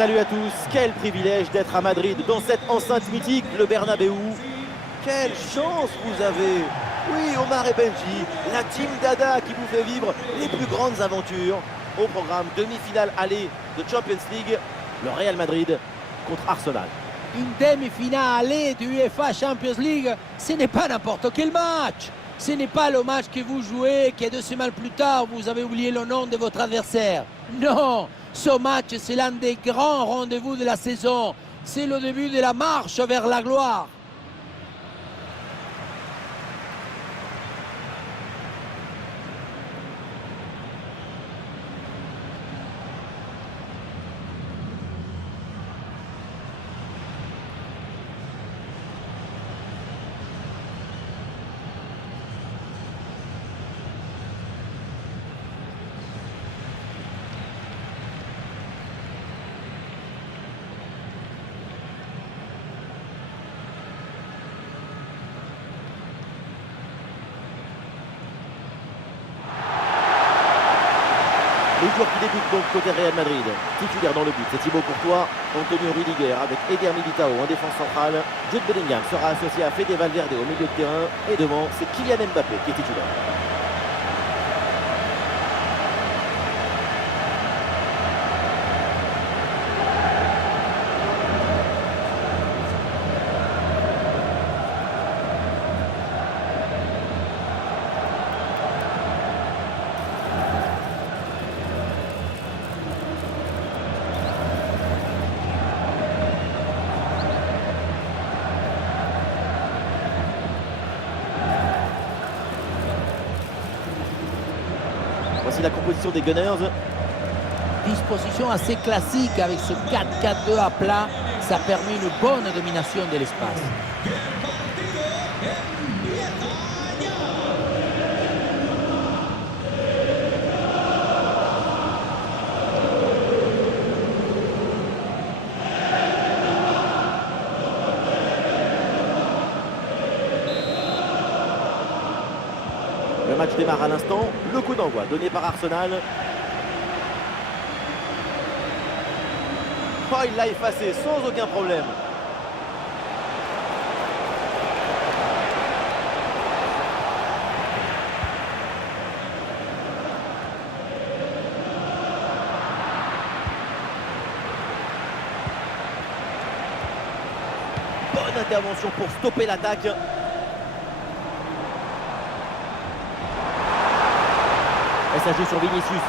Salut à tous, quel privilège d'être à Madrid, dans cette enceinte mythique, le Bernabéu. Quelle chance vous avez! Oui, Omar et Benji, la team Dada qui vous fait vivre les plus grandes aventures. Au programme demi-finale aller de Champions League, le Real Madrid contre Arsenal. Une demi-finale du UEFA Champions League, ce n'est pas n'importe quel match. Ce n'est pas le match que vous jouez, que 2 semaines plus tard, vous avez oublié le nom de votre adversaire. Non, ce match, c'est l'un des grands rendez-vous de la saison. C'est le début de la marche vers la gloire. Les joueurs qui débutent donc côté Real Madrid. Titulaire dans le but, c'est Thibaut Courtois, Antonio Rüdiger avec Eder Militao en défense centrale. Jude Bellingham sera associé à Fede Valverde au milieu de terrain. Et devant, c'est Kylian Mbappé qui est titulaire. Voici la composition des Gunners. Disposition assez classique avec ce 4-4-2 à plat. Ça permet une bonne domination de l'espace. Le match démarre à l'instant. Le coup d'envoi donné par Arsenal. Oh, il l'a effacé sans aucun problème. Bonne intervention pour stopper l'attaque. Et ça joue sur Vinicius.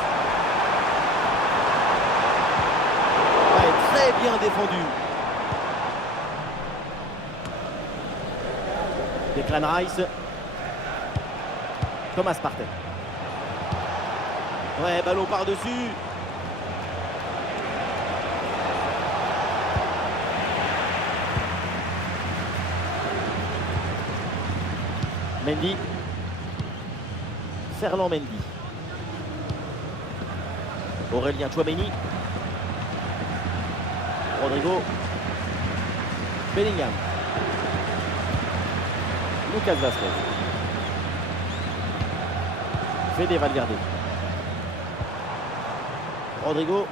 Ouais, très bien défendu. Declan Rice. Thomas Partey. Ouais, ballon par-dessus. Mendy. Ferland Mendy. Aurélien Tchouaméni. Rodrigo. Bellingham. Lucas Vázquez. Fede Valverde. Rodrigo.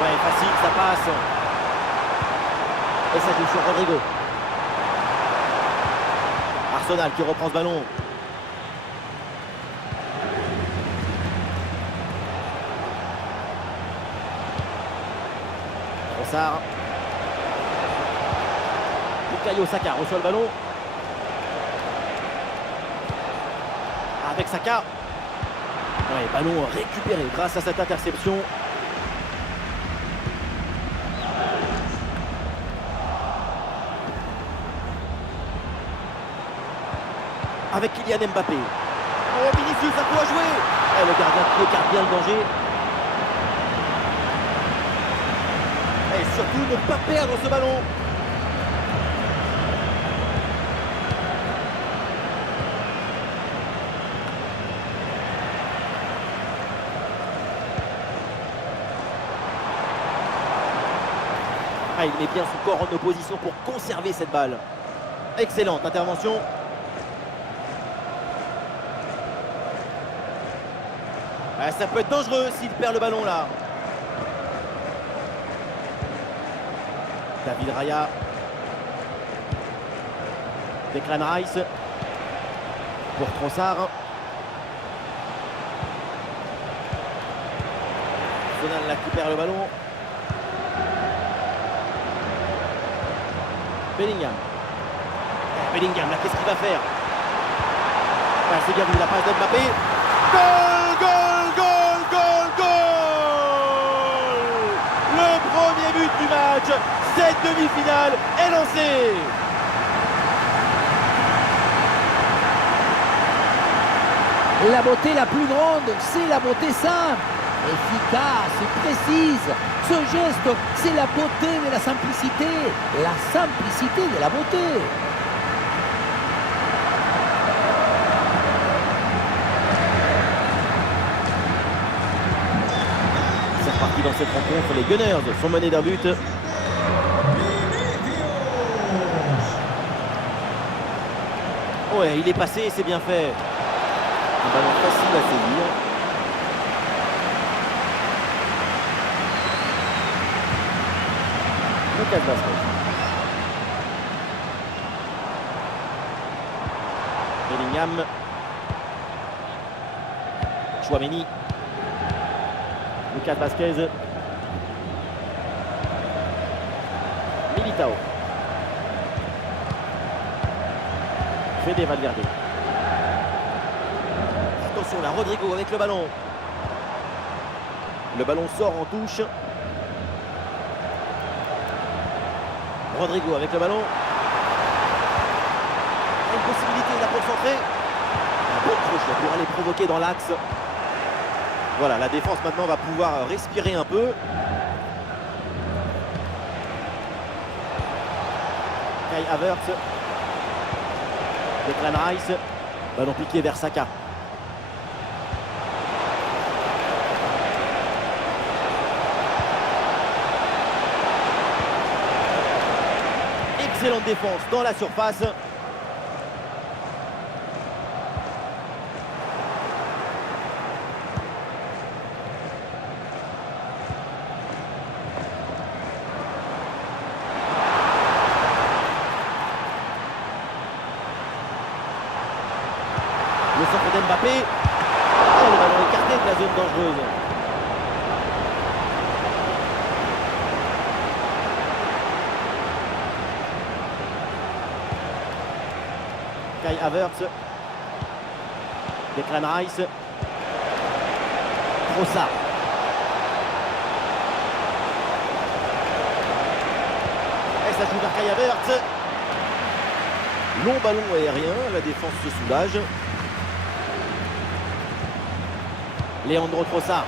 Ouais, facile, ça passe. Et ça joue sur Rodrigo. Arsenal qui reprend ce ballon. Trossard. Bukayo Saka reçoit le ballon. Avec Saka. Ouais, ballon récupéré grâce à cette interception. Avec Kylian Mbappé. Oh, Vinicius, ça peut jouer. Et le gardien qui écarte bien le danger. Et surtout ne pas perdre ce ballon. Ah, il met bien son corps en opposition pour conserver cette balle. Excellente intervention. Ah, ça peut être dangereux s'il perd le ballon là. David Raya. Declan Rice. Pour Trossard. Zonal récupère le ballon. Bellingham. Bellingham, là, qu'est-ce qu'il va faire? Ah, c'est bien vu, la passe de Mbappé. Goal, goal, goal, goal, goal! Le premier but du match. Cette demi-finale est lancée. La beauté la plus grande, c'est la beauté simple, efficace et précise. Ce geste, c'est la beauté de la simplicité de la beauté. C'est reparti dans cette rencontre, les Gunners sont menés d'un but. Ouais, il est passé, c'est bien fait. Un ballon facile à saisir. Lucas Vazquez. Bellingham. Chouameni. Lucas Vazquez. Militao. Fede Valverde. Attention là, Rodrigo avec le ballon. Le ballon sort en touche. Rodrigo avec le ballon. Une possibilité là pour centrer. Un bon crochet pour aller provoquer dans l'axe. Voilà, la défense maintenant va pouvoir respirer un peu. Kai Havertz. Declan Rice. Ballon piqué vers Saka. Excellente défense dans la surface. Le centre d'Mbappé. Oh, le ballon écarté de la zone dangereuse. Kai Havertz. Declan Rice. Trossard. Et ça joue vers Kai Havertz. Long ballon aérien, la défense se soulage. Leandro Trossard.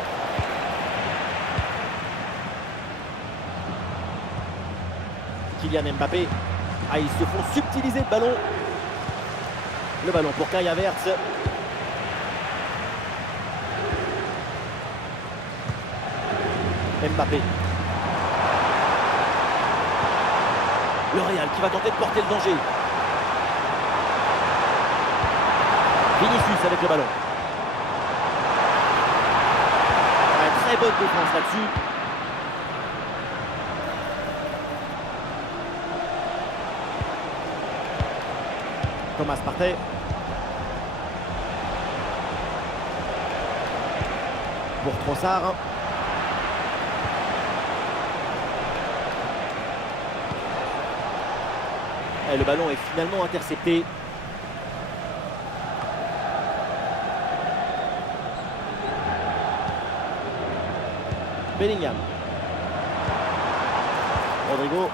Kylian Mbappé. Ah, ils se font subtiliser le ballon. Le ballon pour Kai Havertz. Mbappé. Le Real qui va tenter de porter le danger. Vinicius avec le ballon. Très bonne défense là-dessus. Thomas Partey. Pour Trossard. Et le ballon est finalement intercepté. Bellingham. Rodrigo.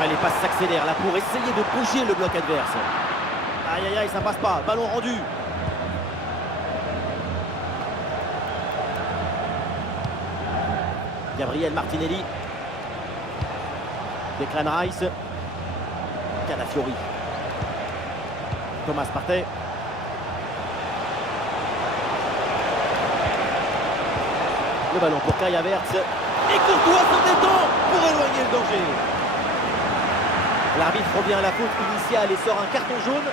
Ah, les passes s'accélèrent là pour essayer de bouger le bloc adverse. Aïe aïe aïe, ça passe pas. Ballon rendu. Gabriel Martinelli. Declan Rice. Calafiori. Thomas Partey. Le ballon pour Kai Havertz. Et Courtois se détend pour éloigner le danger. L'arbitre revient à la faute initiale et sort un carton jaune.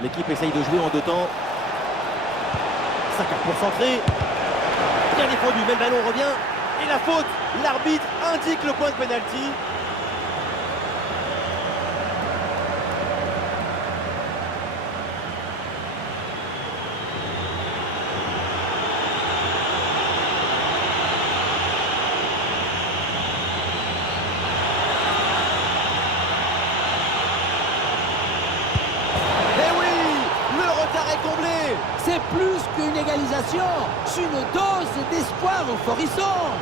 L'équipe essaye de jouer en deux temps. Saka pour centrer. Bien défendu, mais le ballon revient. Et la faute, l'arbitre indique le point de pénalty. C'est plus qu'une égalisation, c'est une dose d'espoir euphorisant.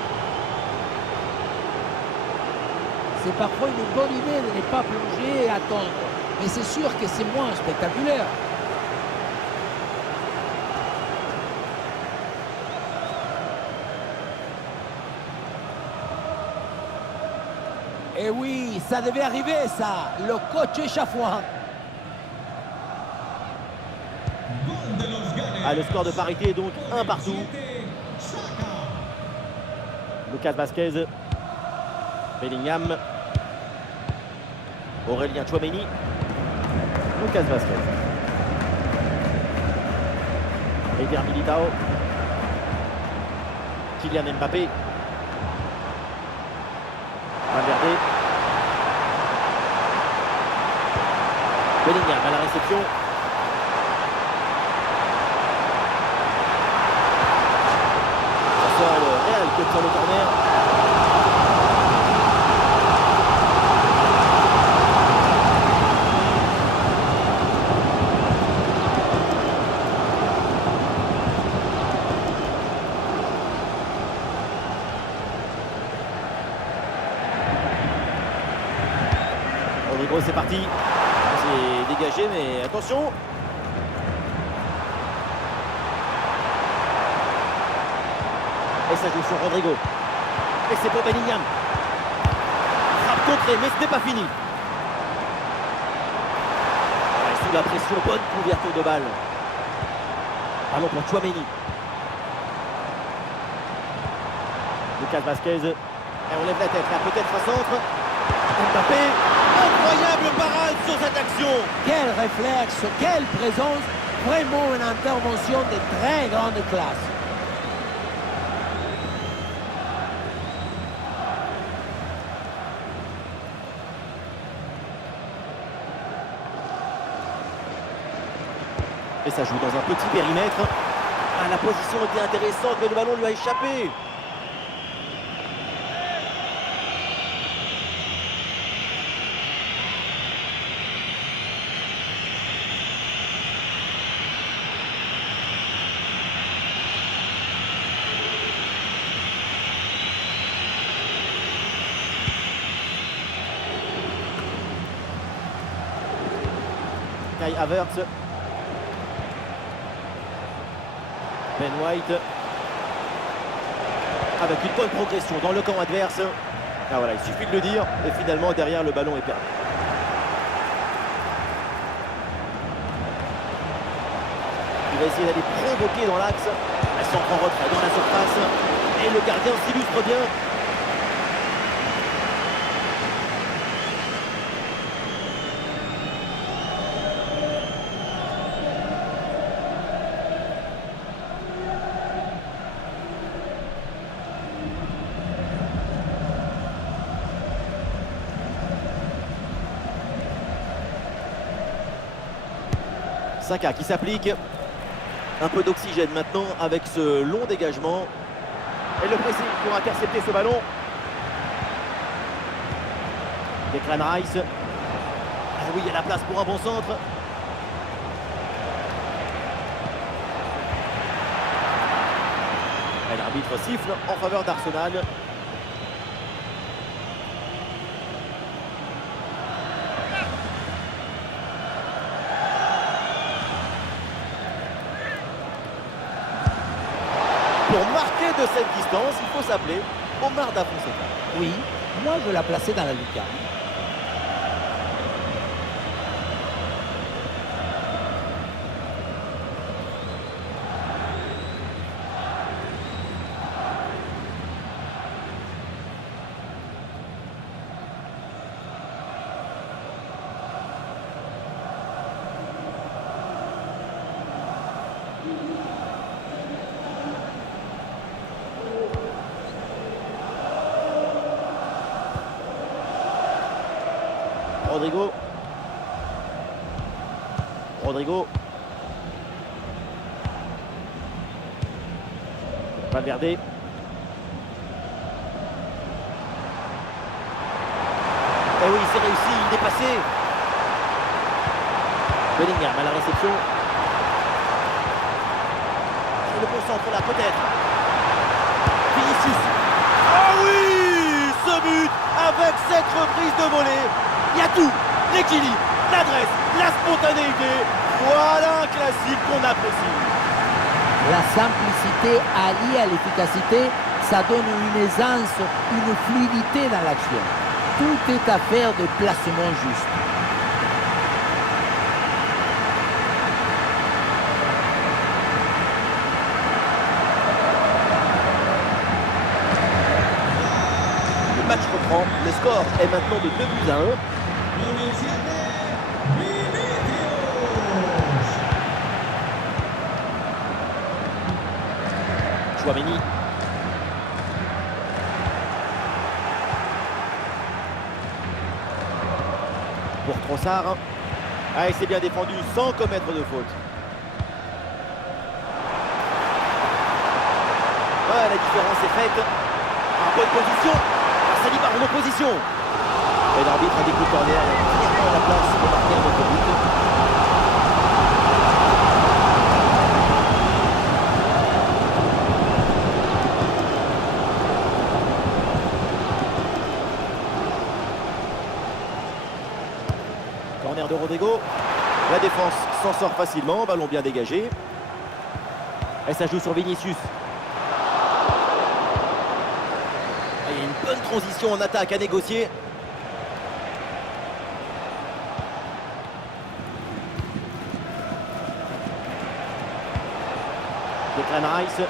C'est parfois une bonne idée de ne pas plonger et attendre, mais c'est sûr que c'est moins spectaculaire. Et oui, ça devait arriver ça, le coach échafouin. Ah, le score de parité est donc 1 partout. Lucas Vazquez. Bellingham. Aurélien Tchouaméni. Lucas Vazquez. Eder Militao. Kylian Mbappé. Valverde. Bellingham à la réception. Le Real qui obtient le corner. Rodrigo, c'est parti. C'est dégagé, mais attention. Et ça joue sur Rodrigo. Et c'est pour Bellingham. Frappe contrée, mais ce n'est pas fini. Ouais, sous la pression, bonne couverture de balle. Ballon pour Tchouaméni. Lucas Vazquez. Et on lève la tête là, peut-être un centre. Mbappé. Incroyable parade sur cette action. Quel réflexe, quelle présence. Vraiment une intervention de très grande classe. Et ça joue dans un petit périmètre. Ah, la position était intéressante, mais le ballon lui a échappé. Kai Havertz. Ben White. Avec une bonne progression dans le camp adverse. Ah voilà, il suffit de le dire. Et finalement, derrière, le ballon est perdu. Il va essayer d'aller provoquer dans l'axe. Elle s'en prend retrait dans la surface. Et le gardien s'illustre bien. Saka qui s'applique. Un peu d'oxygène maintenant avec ce long dégagement. Et le pressing pour intercepter ce ballon. Declan Rice. Ah oui, il y a la place pour un bon centre. Et l'arbitre siffle en faveur d'Arsenal. Pour marquer de cette distance, il faut s'appeler Omar Da Fonseca. Oui, moi je la plaçais dans la lucarne. Rodrigo. Rodrigo. Valverde. Et oui, c'est réussi, il est passé. Bellingham à la réception. Et le bon centre là, peut-être. Vinicius. Ah oui, ce but avec cette reprise de volée. Il y a tout, l'équilibre, l'adresse, la spontanéité. Voilà un classique qu'on apprécie. La simplicité alliée à l'efficacité, ça donne une aisance, une fluidité dans l'action. Tout est affaire de placement juste. Le match reprend, le score est maintenant de 2-1. Chouameni. Pour Trossard. Ah, et c'est bien défendu sans commettre de faute. Ouais, la différence est faite. En bonne position. Saliba en opposition. Et l'arbitre a des coups de corner. Il a clairement la place pour marquer un autre but. Corner de Rodrigo. La défense s'en sort facilement. Ballon bien dégagé. Et ça joue sur Vinicius. Il y a une bonne transition en attaque à négocier. Declan Rice.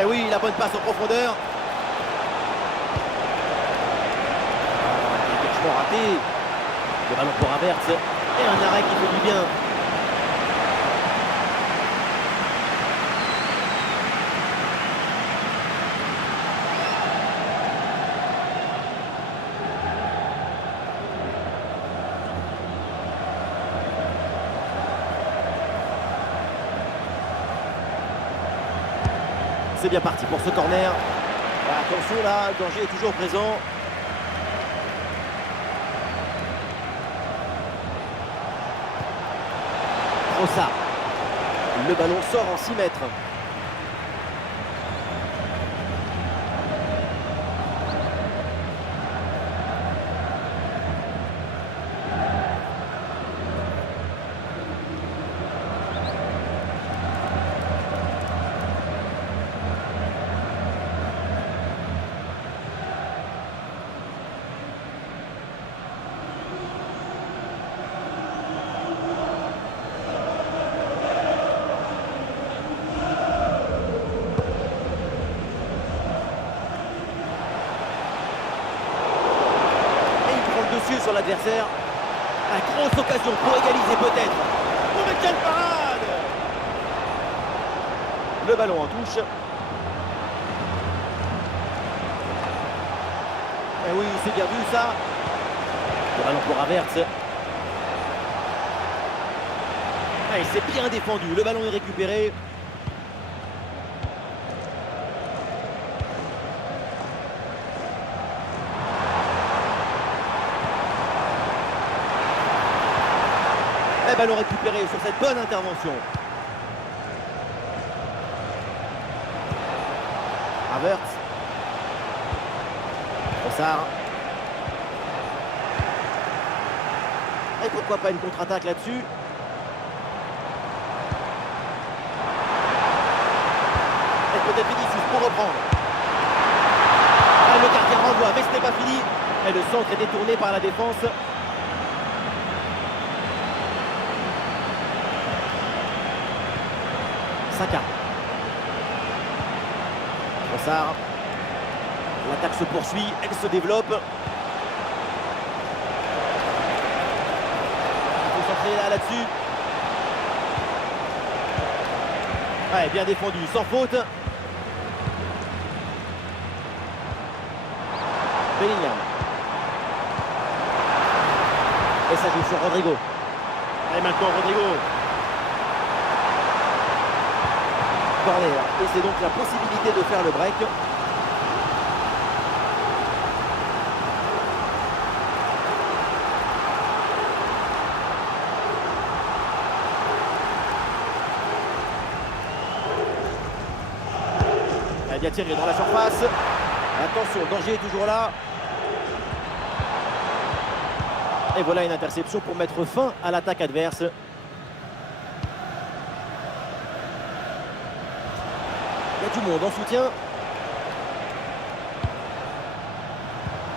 Et oui, la bonne passe en profondeur. Dégagement raté. Le ballon pour Havertz. Et un arrêt qui fait du bien. C'est bien parti pour ce corner. Attention là, le danger est toujours présent. Trossard. Le ballon sort en 6 mètres. Sur l'adversaire. La grosse occasion pour égaliser peut-être. Oh mais quelle parade! Le ballon en touche. Et oui, c'est bien vu ça. Le ballon pour Havertz. Et c'est bien défendu. Le ballon est récupéré. Et ballon récupéré sur cette bonne intervention. Havertz. Trossard. Et pourquoi pas une contre-attaque là-dessus. Et peut-être Vinicius pour reprendre. Ah, le gardien renvoie, mais ce n'est pas fini. Et le centre est détourné par la défense. Saka. Trossard. L'attaque se poursuit, elle se développe. Il faut s'entraîner là-dessus. Ouais, bien défendu, sans faute. Bellingham. Et ça joue sur Rodrigo. Et maintenant Rodrigo. Corner. Et c'est donc la possibilité de faire le break. Diatir est dans la surface. Attention, le danger est toujours là. Et voilà une interception pour mettre fin à l'attaque adverse. Il y a du monde en soutien.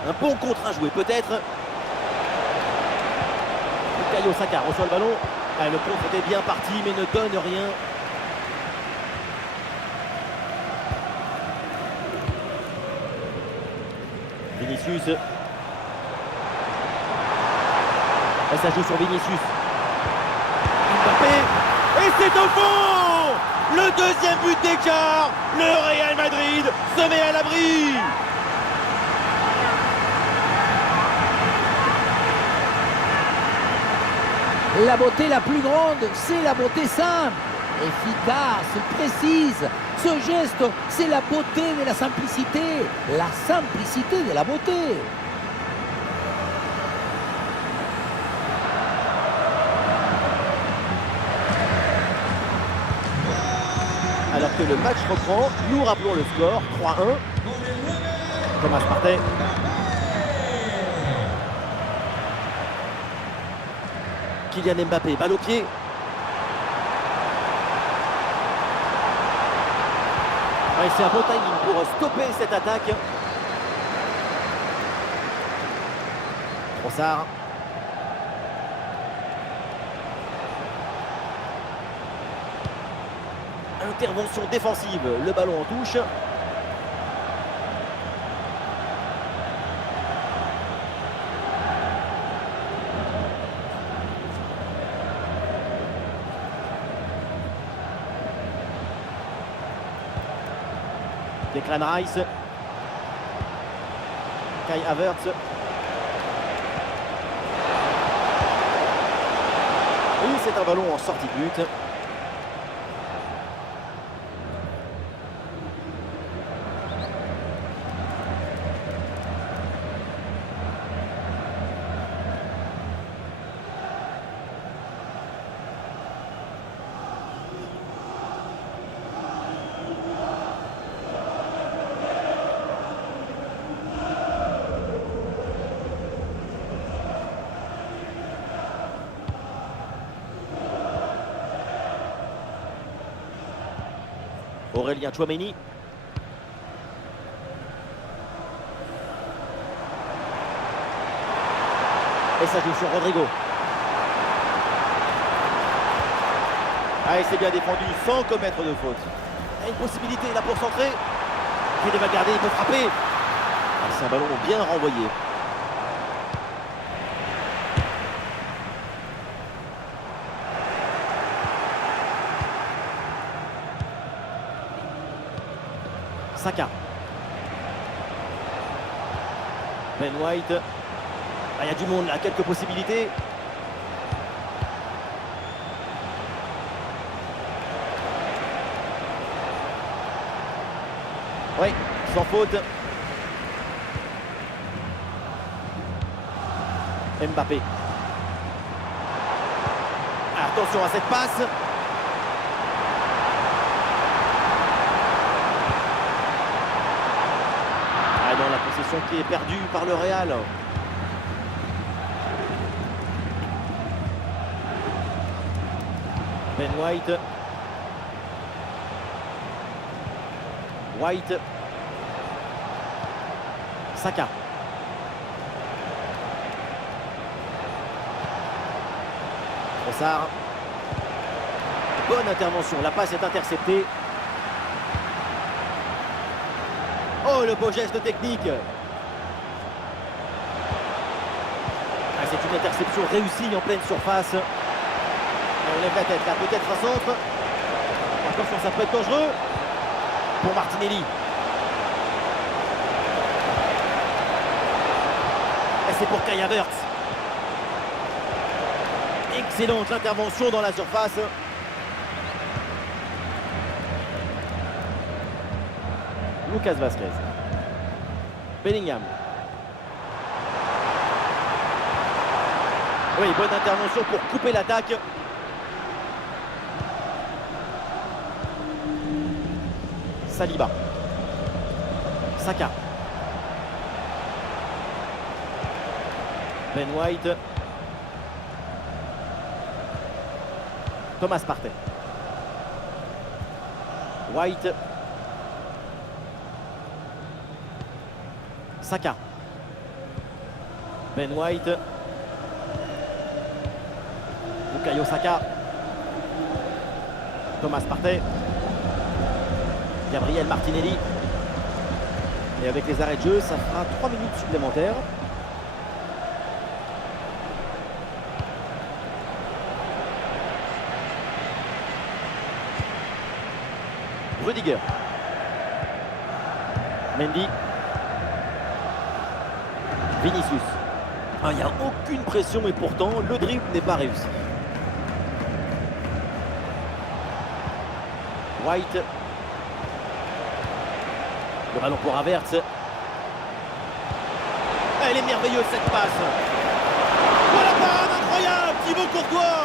Un bon contre à jouer peut-être. Bukayo Saka reçoit le ballon. Ah, le contre était bien parti mais ne donne rien. Vinicius. Et ça joue sur Vinicius. Mbappé. Et c'est au fond. Le deuxième but d'écart. Le Real Madrid se met à l'abri. La beauté la plus grande, c'est la beauté simple. Efficace, précise. Ce geste, c'est la beauté de la simplicité. La simplicité de la beauté. Alors que le match reprend, nous rappelons le score, 3-1. Thomas Partey. Kylian Mbappé, balle au pied. Et c'est un bon timing pour stopper cette attaque. Trossard. Intervention défensive, le ballon en touche. Declan Rice. Kai Havertz. Oui, c'est un ballon en sortie de but. Aurélien Tchouaméni. Et ça joue sur Rodrigo. Ah, et c'est bien défendu sans commettre de faute. Il y a une possibilité là pour centrer. Il va garder, il peut frapper. Ah, c'est un ballon bien renvoyé. Saka. Ben White. Ah, il y a du monde là, quelques possibilités. Oui, sans faute. Mbappé. Attention à cette passe. Dans la possession qui est perdue par le Real. Ben White. White. Saka. Trossard. Bonne intervention, la passe est interceptée. Oh, le beau geste technique. Ah, c'est une interception réussie en pleine surface. On lève la tête là, peut-être un centre. Attention, ça peut être dangereux pour Martinelli. c'est pour Kai Havertz. Excellente intervention dans la surface. Lucas Vazquez. Bellingham. Oui, bonne intervention pour couper l'attaque. Saliba. Saka. Ben White. Thomas Partey. White. Saka. Ben White. Bukayo Saka. Thomas Partey. Gabriel Martinelli. Et avec les arrêts de jeu, ça fera 3 minutes supplémentaires. Rudiger. Mendy. Vinicius. Il n'y a aucune pression et pourtant le dribble n'est pas réussi. White. Le ballon pour Havertz. Elle est merveilleuse cette passe. Voilà la panne incroyable, Thibaut Courtois.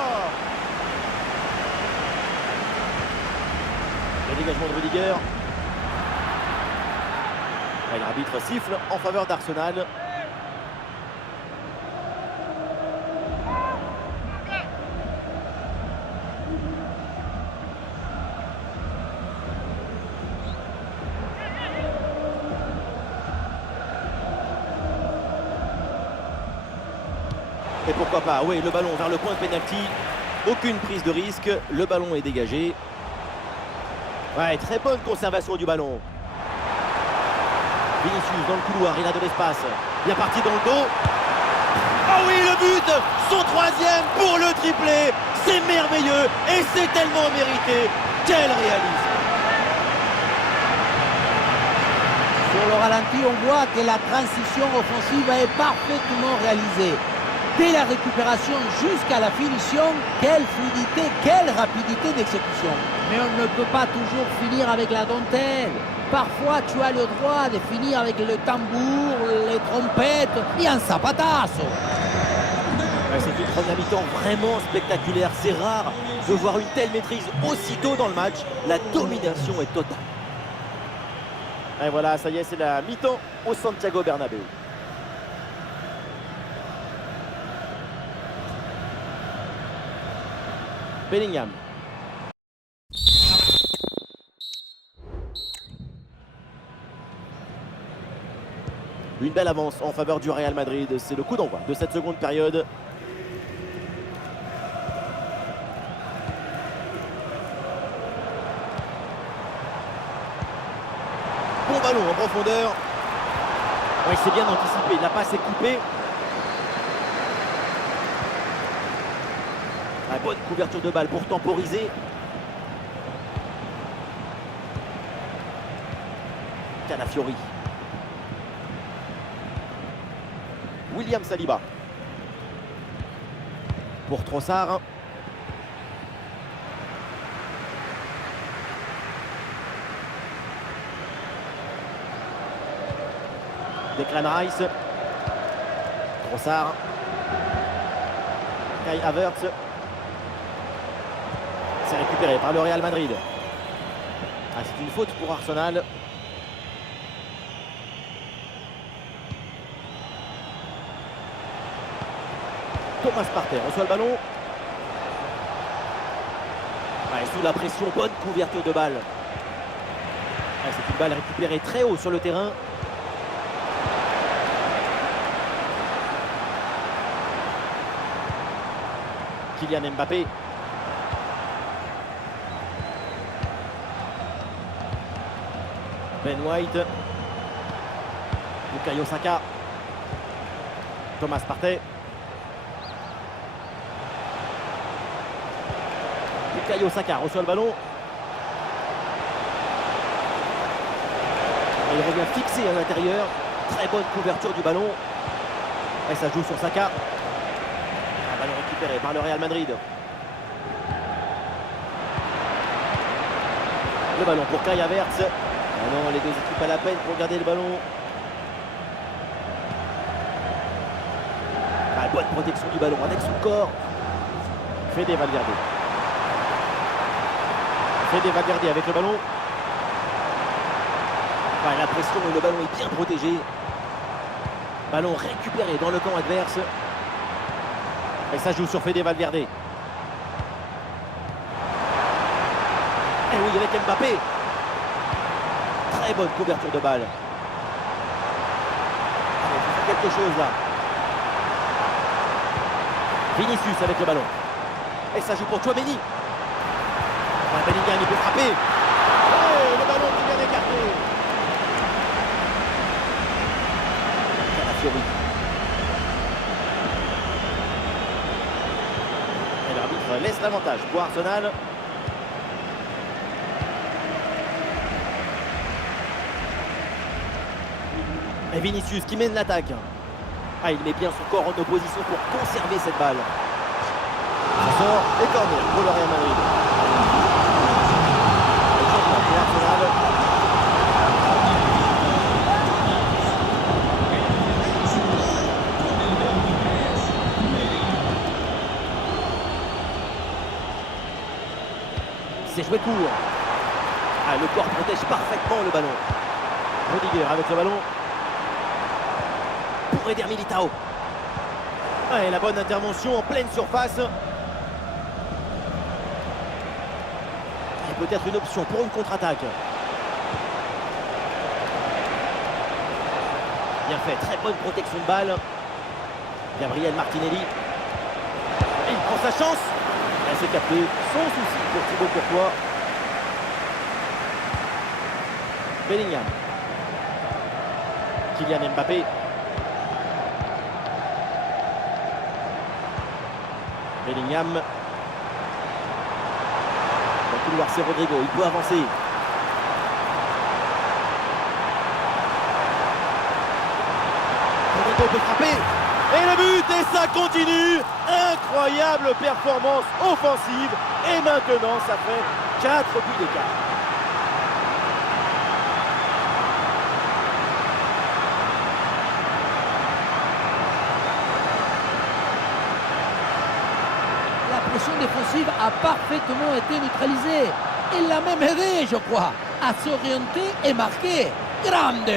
Le dégagement de Rudiger. Et l'arbitre siffle en faveur d'Arsenal. Et pourquoi pas, oui, le ballon vers le point de pénalty. Aucune prise de risque, le ballon est dégagé. Ouais, très bonne conservation du ballon. Vinicius dans le couloir, il a de l'espace. Bien parti dans le dos. Ah oui, le but, son troisième pour le triplé. C'est merveilleux et c'est tellement mérité. Quel réalisme. Sur le ralenti, on voit que la transition offensive est parfaitement réalisée. Dès la récupération jusqu'à la finition, quelle fluidité, quelle rapidité d'exécution. Mais on ne peut pas toujours finir avec la dentelle. Parfois, tu as le droit de finir avec le tambour, les trompettes et un zapatazo. C'est une première mi-temps vraiment spectaculaire. C'est rare de voir une telle maîtrise aussitôt dans le match. La domination est totale. Et voilà, ça y est, c'est la mi-temps au Santiago Bernabéu. Bellingham. Une belle avance en faveur du Real Madrid. C'est le coup d'envoi de cette seconde période. Bon ballon en profondeur. Oui, c'est bien anticipé. La passe est coupée. La bonne couverture de balle pour temporiser. Calafiori. William Saliba. Pour Trossard. Declan Rice. Trossard. Kai Havertz. C'est récupéré par le Real Madrid. Ah, c'est une faute pour Arsenal. Thomas Partey reçoit le ballon. Ouais, sous la pression, bonne couverture de balle. Ouais, c'est une balle récupérée très haut sur le terrain. Kylian Mbappé. Ben White. Bukayo Saka. Thomas Partey. Bukayo Saka reçoit le ballon. Et il revient fixé à l'intérieur. Très bonne couverture du ballon. Et ça joue sur Saka. Un ballon récupéré par le Real Madrid. Le ballon pour Kai Havertz. Ah non, les deux équipes à la peine pour garder le ballon. Ah, bonne protection du ballon avec son corps. Fede Valverde. Fede Valverde avec le ballon. Ah, la pression et le ballon est bien protégé. Ballon récupéré dans le camp adverse. Et ça joue sur Fede Valverde. Et oui, avec Mbappé. Très bonne couverture de balle. Il faut faire quelque chose là. Vinicius avec le ballon. Et ça joue pour Tchouaméni. Bellingham, il peut frapper. Oh, le ballon qui vient d'écarter. Calafiori. Et l'arbitre laisse l'avantage pour Arsenal. Et Vinicius qui mène l'attaque. Ah, il met bien son corps en opposition pour conserver cette balle. Ça sort et corner pour le Real Madrid. Le champion pour Arsenal. C'est joué court. Ah, le corps protège parfaitement le ballon. Rudiger avec le ballon. Pour Eder Militao. Ah, et la bonne intervention en pleine surface. Et peut-être une option pour une contre-attaque. Bien fait, très bonne protection de balle. Gabriel Martinelli. Et il prend sa chance. Et c'est capté, sans souci pour Thibaut Courtois. Bellingham. Kylian Mbappé. Bellingham. Dans le couloir, c'est Rodrigo. Il peut avancer. Rodrigo peut frapper. Et le but, et ça continue. Incroyable performance offensive. Et maintenant, ça fait 4 buts d'écart. La pression défensive a parfaitement été neutralisée. Il l'a même aidé, je crois, à s'orienter et marquer. Grande!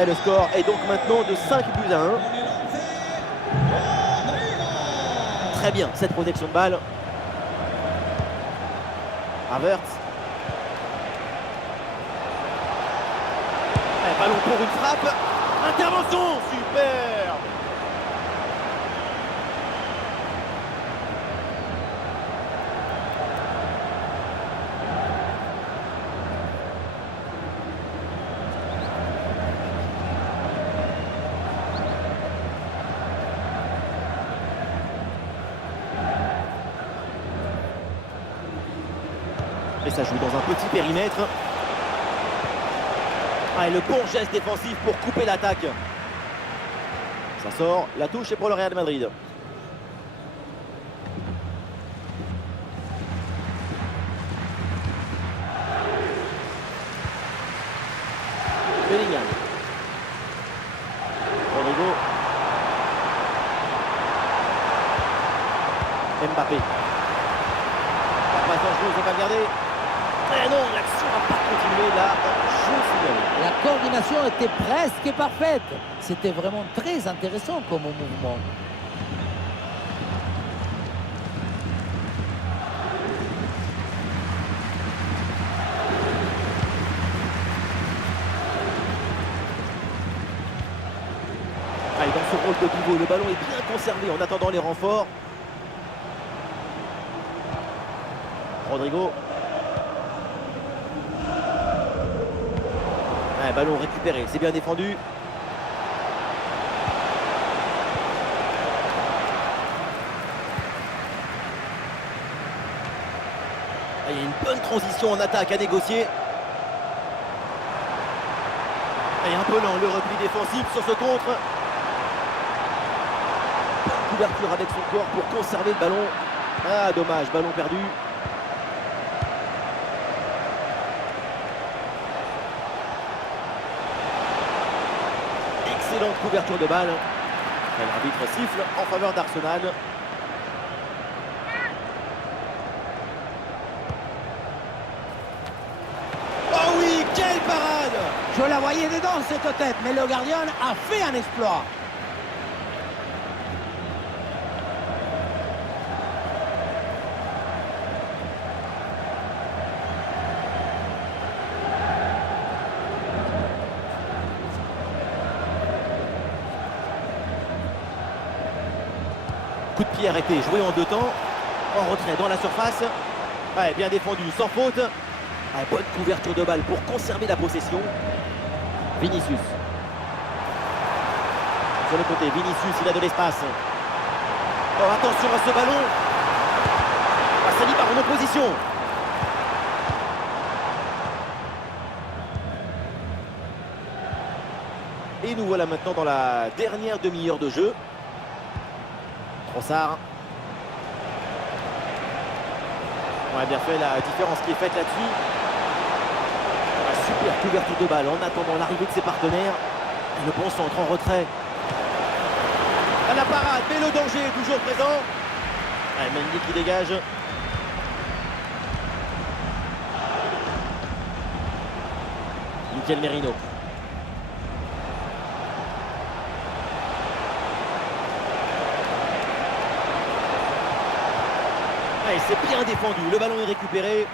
Et le score est donc maintenant de 5 buts à 1. Très bien, cette protection de balle. Havertz. Et ballon pour une frappe. Intervention, super. Et ça joue dans un petit périmètre. Ah, et le bon geste défensif pour couper l'attaque. Ça sort, la touche est pour le Real Madrid. Bellingham. Rodrigo. Mbappé. La passe dangereuse de Valverde. Eh non, l'action n'a pas continué là. Jeu signalé. La coordination était presque parfaite. C'était vraiment très intéressant comme mouvement. Ah, et dans ce rôle de pivot, le ballon est bien conservé en attendant les renforts. Rodrigo. Ah, ballon récupéré, c'est bien défendu. Il y a une bonne transition en attaque à négocier. Et un peu lent le repli défensif sur ce contre. Bonne couverture avec son corps pour conserver le ballon. Ah dommage, ballon perdu. Excellente couverture de balle. Et l'arbitre siffle en faveur d'Arsenal. Oh oui, quelle parade! Je la voyais dedans cette tête, mais le gardien a fait un exploit. Coup de pied arrêté, joué en deux temps. En retrait dans la surface. Ouais, bien défendu, sans faute. Ouais, bonne couverture de balle pour conserver la possession. Vinicius. Sur le côté, Vinicius, il a de l'espace. Oh, attention à ce ballon. Ah, ça part en opposition. Et nous voilà maintenant dans la dernière demi-heure de jeu. Trossard. On a bien fait la différence qui est faite là-dessus. Super couverture de balle en attendant l'arrivée de ses partenaires. Et le bon centre en retrait. À la parade, mais le danger est toujours présent. Allez, Mendy qui dégage. Mikel Merino. Allez, c'est bien défendu, le ballon est récupéré.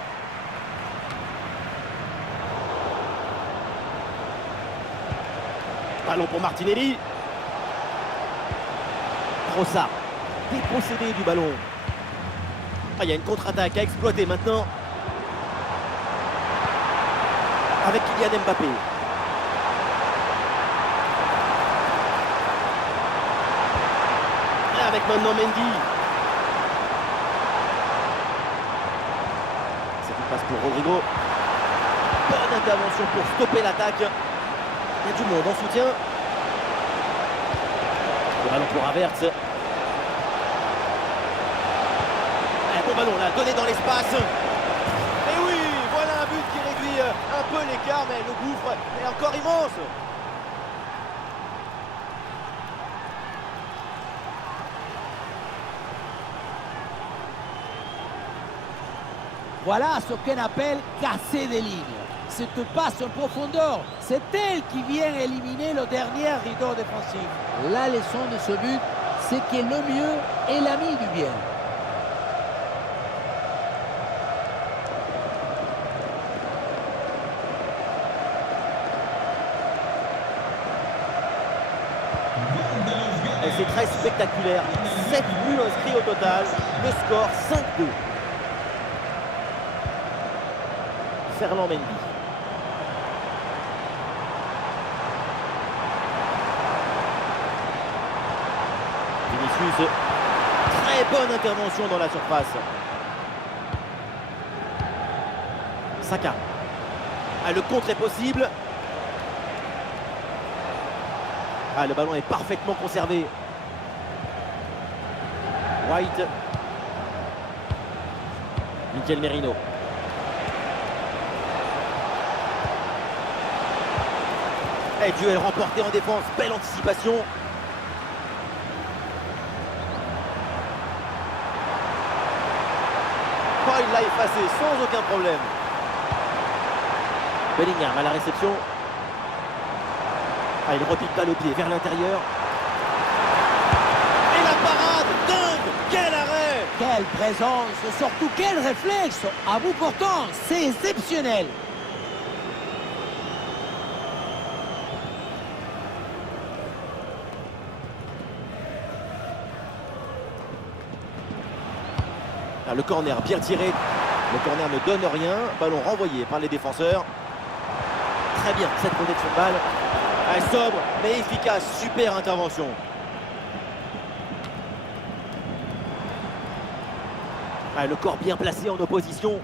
Ballon pour Martinelli. Trossard, dépossédé du ballon. Ah, il y a une contre-attaque à exploiter maintenant. Avec Kylian Mbappé. Et avec maintenant Mendy. C'est une passe pour Rodrigo. Bonne intervention pour stopper l'attaque. Il y a du monde en soutien. Le ballon pour Havertz. Un bon ballon là, donné dans l'espace. Et oui, voilà un but qui réduit un peu l'écart, mais le gouffre est encore immense. Voilà ce qu'on appelle casser des lignes. Cette passe en profondeur, c'est elle qui vient éliminer le dernier rideau défensif. La leçon de ce but, c'est que le mieux est l'ami du bien. Et c'est très spectaculaire. 7 buts inscrits au total. Le score 5-2. Ferland Mendy. Vinicius. Très bonne intervention dans la surface. Saka. Ah, le contre est possible. Ah, le ballon est parfaitement conservé. White. Mikel Merino. Et duel remporté en défense. Belle anticipation. Oh, il l'a effacé sans aucun problème. Bellingham à la réception. Ah, il repique pas le pied vers l'intérieur. Et la parade, dingue! Quel arrêt! Quelle présence, surtout quel réflexe! À bout portant, c'est exceptionnel! Ah, le corner bien tiré. Le corner ne donne rien. Ballon renvoyé par les défenseurs. Très bien cette protection de balle. Ah, sobre mais efficace. Super intervention. Ah, le corps bien placé en opposition.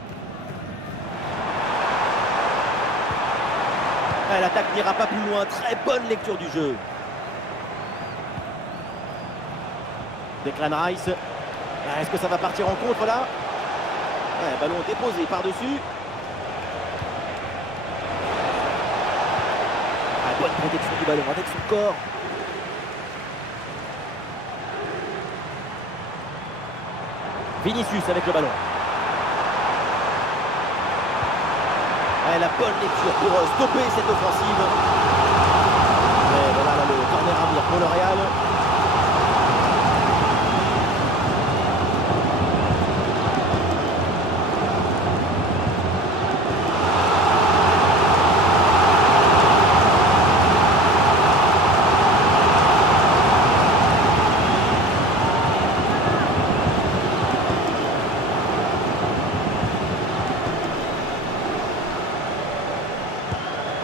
L'attaque n'ira pas plus loin. Très bonne lecture du jeu. Declan Rice. Est-ce que ça va partir en contre là? Ballon déposé par-dessus. Bonne protection du ballon avec son corps. Vinicius avec le ballon. La bonne lecture pour stopper cette offensive. Et voilà là, le corner à venir pour le Real.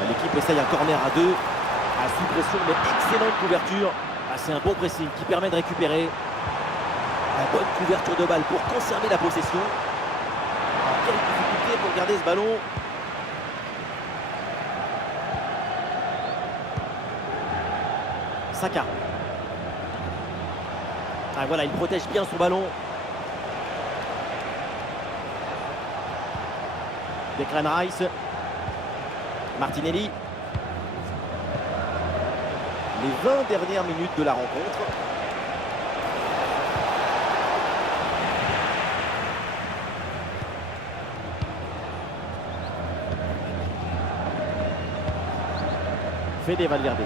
L'équipe essaye un corner à 2. À suppression, mais excellente couverture. C'est un bon pressing qui permet de récupérer. La bonne couverture de balle pour conserver la possession. Quelle difficulté pour garder ce ballon. Saka. Voilà, il protège bien son ballon. Declan Rice. Martinelli. Les 20 dernières minutes de la rencontre. Fede Valverde.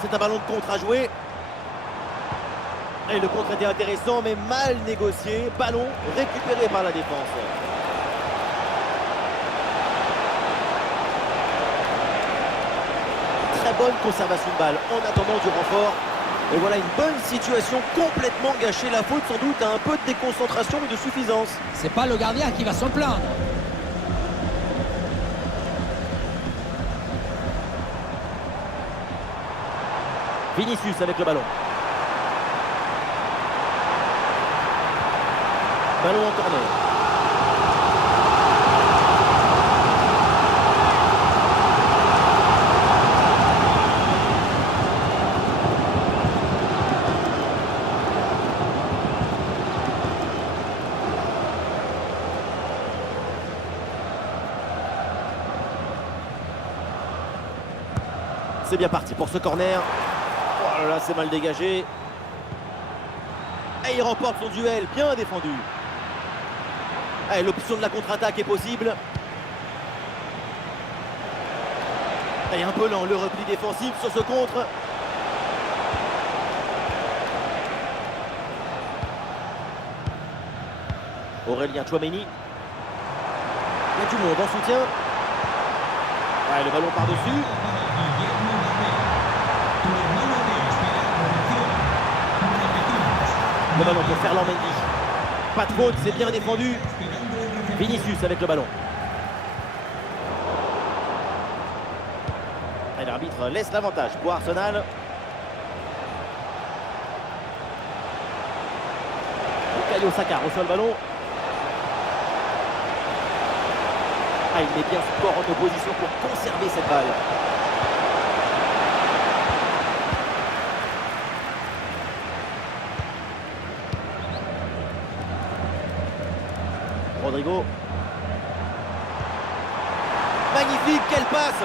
C'est un ballon de contre à jouer. Et le contre était intéressant mais mal négocié. Ballon récupéré par la défense. Très bonne conservation de balle en attendant du renfort. Et voilà une bonne situation complètement gâchée. La faute sans doute à un peu de déconcentration mais de suffisance. C'est pas le gardien qui va s'en plaindre. Vinicius avec le ballon. Ballon en corner. C'est bien parti pour ce corner. Oh là là, c'est mal dégagé. Et il remporte son duel, bien défendu. L'option de la contre-attaque est possible. Et un peu lent le repli défensif sur ce contre. Aurélien Tchouaméni. Il y a du monde en soutien. Le ballon par-dessus. Le ballon pour Ferland Mendy. Pas de faute, c'est bien défendu. Vinicius avec le ballon. Et l'arbitre laisse l'avantage pour Arsenal. Bukayo Saka reçoit le ballon. Il met bien son corps en opposition pour conserver cette balle. Rodrigo. Magnifique, quelle passe!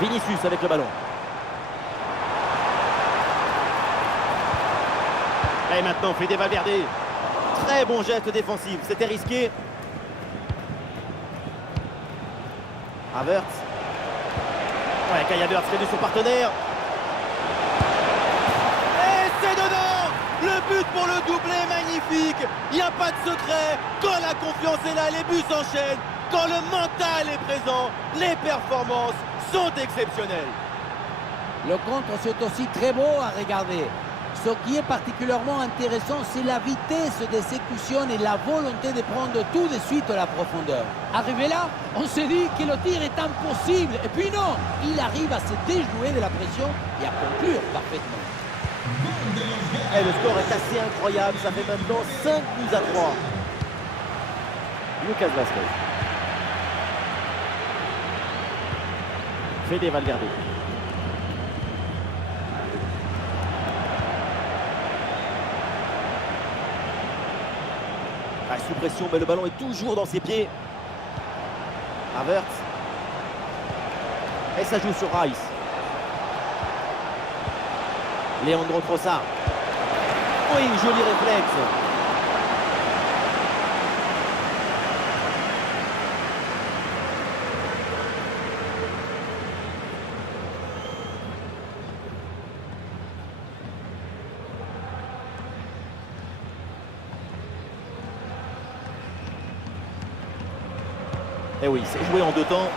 Vinicius avec le ballon. Et maintenant, Fede Valverde. Très bon geste défensif, c'était risqué. Havertz. Kai Havertz fait de son partenaire. Et c'est dedans! Le but pour le doublé, magnifique. Il n'y a pas de secret. Quand la confiance est là, les buts s'enchaînent. Quand le mental est présent, les performances sont exceptionnelles. Le contre, c'est aussi très beau à regarder. Ce qui est particulièrement intéressant, c'est la vitesse d'exécution et la volonté de prendre tout de suite la profondeur. Arrivé là, on se dit que le tir est impossible. Et puis non, il arrive à se déjouer de la pression et à conclure parfaitement. Et le score est assez incroyable. Ça fait maintenant 5 buts à 3. Lucas Vázquez. Fede Valverde. Sous pression, mais le ballon est toujours dans ses pieds. Havertz. Et ça joue sur Rice. Leandro Trossard. Oui, joli réflexe. Et oui, c'est joué en 2 temps.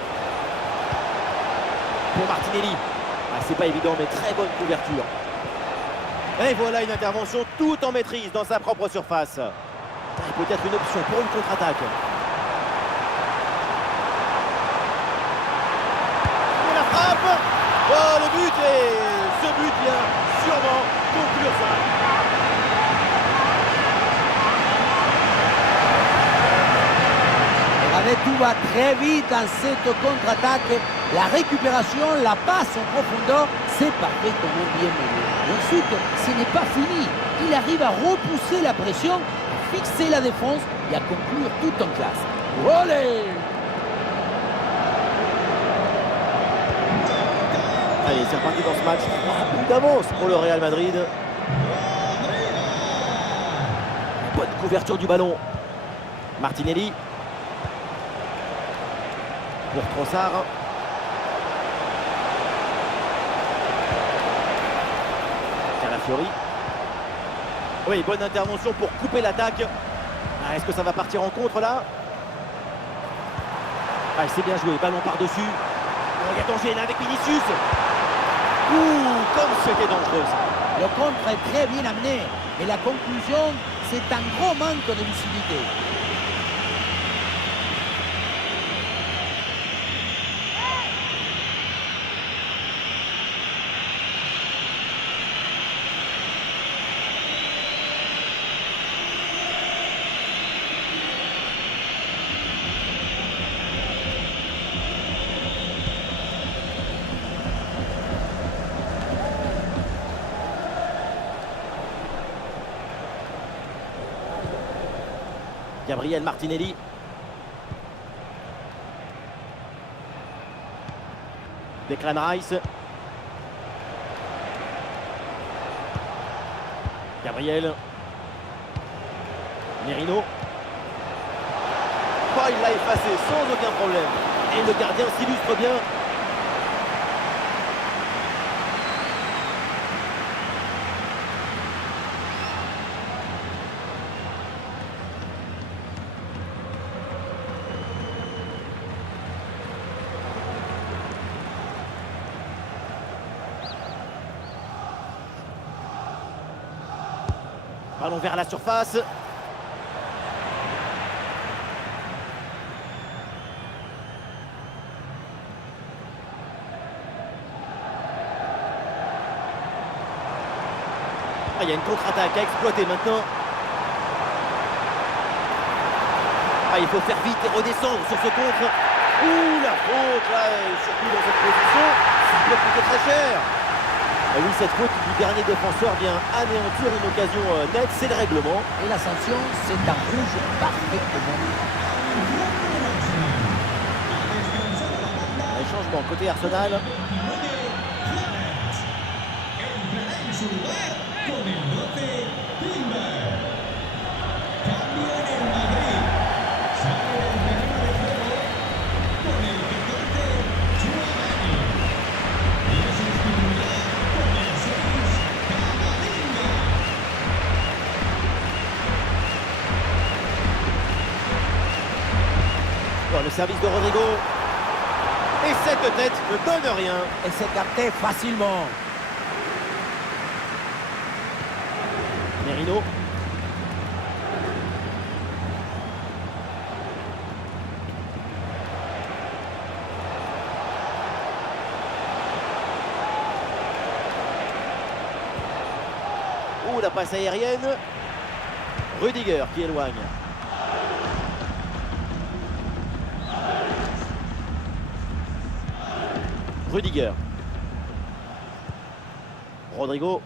Pour Martinelli. C'est pas évident, mais très bonne couverture. Et voilà une intervention tout en maîtrise dans sa propre surface. Peut-être une option pour une contre-attaque. Et la frappe. Oh, le but, et ce but vient sûrement conclure ça. Tout va très vite dans cette contre-attaque. La récupération, la passe en profondeur, c'est parfaitement bien mené. Et ensuite, ce n'est pas fini. Il arrive à repousser la pression, à fixer la défense et à conclure tout en classe. Olé! Allez, c'est reparti dans ce match. Un bout d'avance pour le Real Madrid. Bonne couverture du ballon. Martinelli. Pour Trossard. Calafiori. Oui, bonne intervention pour couper l'attaque. Est-ce que ça va partir en contre là? C'est bien joué, ballon par-dessus. Il y a danger là avec Vinicius. Comme c'était dangereux ça. Le contre est très bien amené. Et la conclusion, c'est un gros manque de lucidité. Gabriel Martinelli. Declan Rice. Gabriel. Merino. Il l'a effacé sans aucun problème. Et le gardien s'illustre bien. Ballon vers la surface. Il y a une contre-attaque à exploiter maintenant. Il faut faire vite et redescendre sur ce contre. La faute là, et surtout dans cette position, ça peut coûter très cher. Oui, cette faute du dernier défenseur vient anéantir une occasion nette, c'est le règlement. Et la sanction, c'est un rouge parfaitement. Un changement côté Arsenal. Le service de Rodrigo. Et cette tête ne donne rien. Et c'est capté facilement. Merino. La passe aérienne. Rudiger qui éloigne. Rudiger. Rodrigo.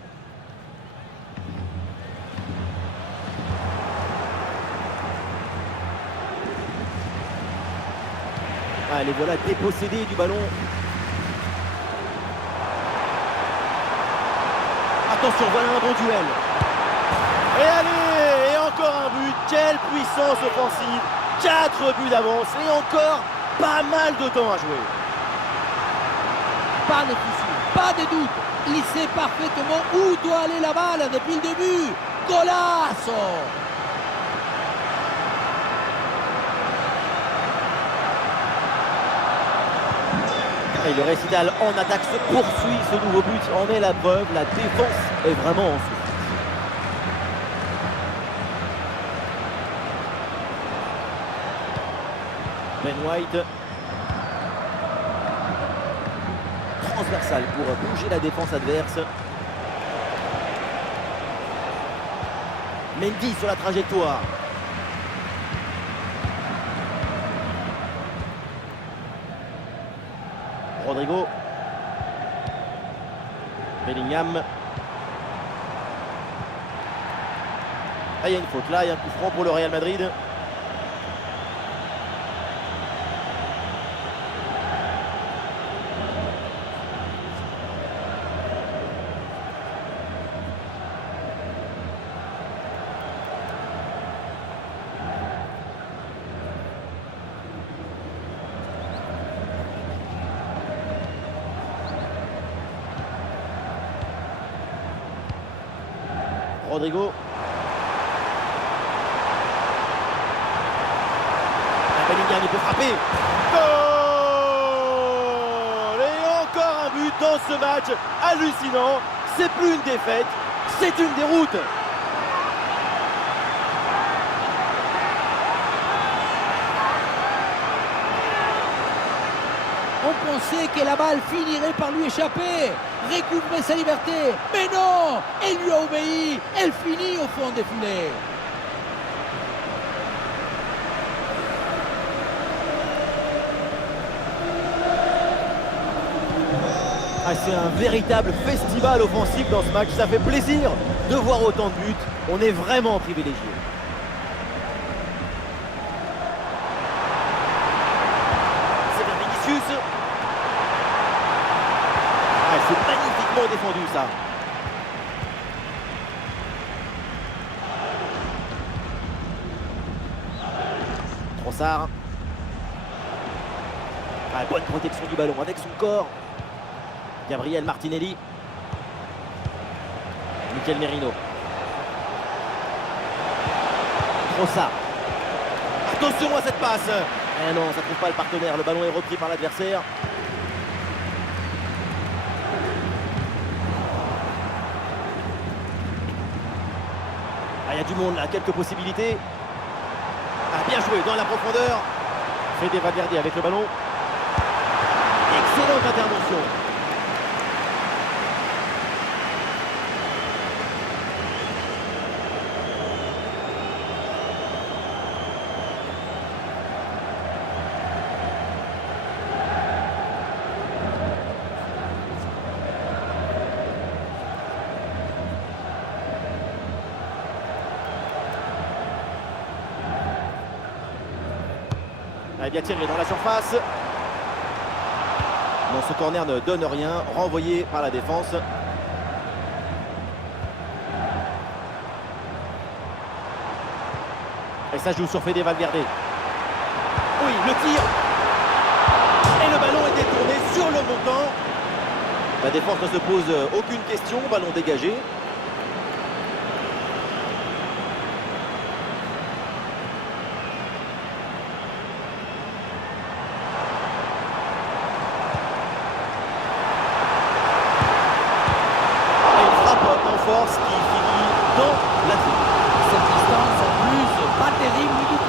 Ah, les voilà dépossédés du ballon. Attention, voilà un bon duel. Et allez, et encore un but. Quelle puissance offensive. 4 buts d'avance et encore pas mal de temps à jouer. Pas de souci, pas de doute. Il sait parfaitement où doit aller la balle depuis le début. Golazo! Et le récital en attaque se poursuit. Ce nouveau but en est la preuve. La défense est vraiment en souffrance. Ben White. Transversal pour bouger la défense adverse. Mendy sur la trajectoire. Rodrigo. Bellingham. Ah, il y a une faute là, il y a un coup franc pour le Real Madrid. Rodrigo. Bellingham, il peut frapper. Goal! Et encore un but dans ce match hallucinant. C'est plus une défaite, c'est une déroute. On pensait que la balle finirait par lui échapper, récupérer sa liberté. Mais non, elle lui a obéi. Elle finit au fond des filets. Ah, c'est un véritable festival offensif dans ce match. Ça fait plaisir de voir autant de buts. On est vraiment privilégié. C'est bien Vinicius. Ah, c'est magnifiquement défendu ça. Trossard. Ah, bonne protection du ballon avec son corps. Gabriel Martinelli. Mikel Merino. Trossard. Attention à cette passe. Eh non, ça ne trouve pas le partenaire. Le ballon est repris par l'adversaire. Ah, il y a du monde là, quelques possibilités. Ah, bien joué dans la profondeur. Fede Valverde avec le ballon. Excellente intervention. Ah, bien tiré dans la surface. Non, ce corner ne donne rien, renvoyé par la défense. Et ça joue sur Fede Valverde. Oui, le tir. Et le ballon est détourné sur le montant. La défense ne se pose aucune question, ballon dégagé. Force qui finit dans la tribune. Cette distance en plus, pas terrible du tout.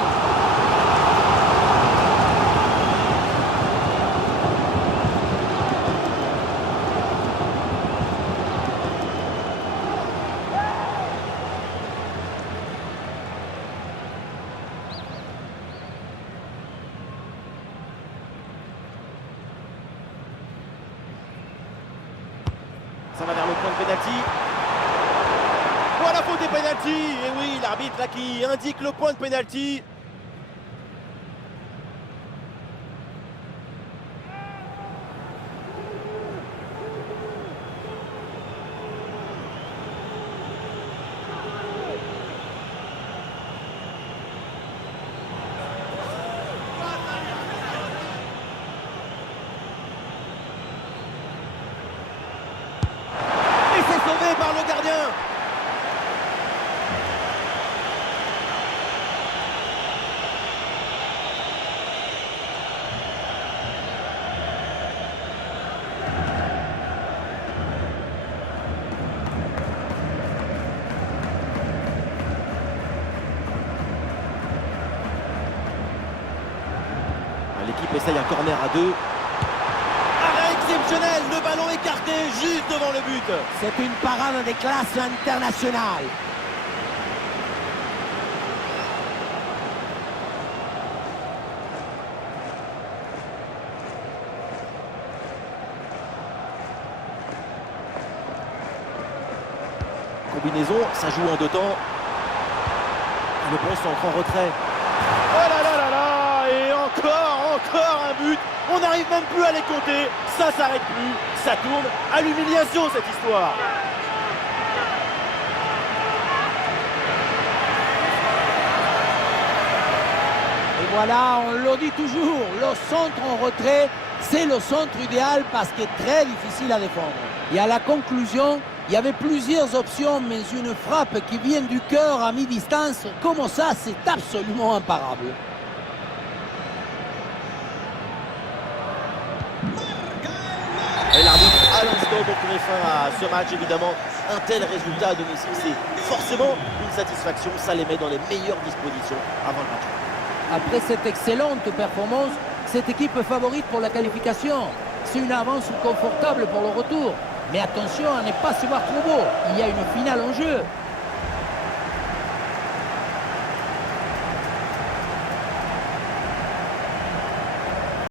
Ça va vers le point de pénalty. Voilà, faute des pénalty. Et oui, l'arbitre là qui indique le point de pénalty. Et c'est sauvé par le gardien. L'équipe essaye un corner à 2. Arrêt exceptionnel, le ballon écarté juste devant le but. C'est une parade de classe internationale. Combinaison, ça joue en 2 temps. Le bon centre en retrait. Oh là là là là. Et encore un but. On n'arrive même plus à les compter. Ça s'arrête plus. Ça tourne à l'humiliation cette histoire. Et voilà, on le dit toujours, le centre en retrait, c'est le centre idéal parce qu'il est très difficile à défendre. Et à la conclusion, il y avait plusieurs options, mais une frappe qui vient du cœur à mi-distance, comme ça, c'est absolument imparable. Et l'arbitre à l'instant donc met fin à ce match. Évidemment, un tel résultat à domicile, c'est forcément une satisfaction. Ça les met dans les meilleures dispositions avant le match. Après cette excellente performance, cette équipe est favorite pour la qualification. C'est une avance confortable pour le retour. Mais attention à ne pas se voir trop beau. Il y a une finale en jeu.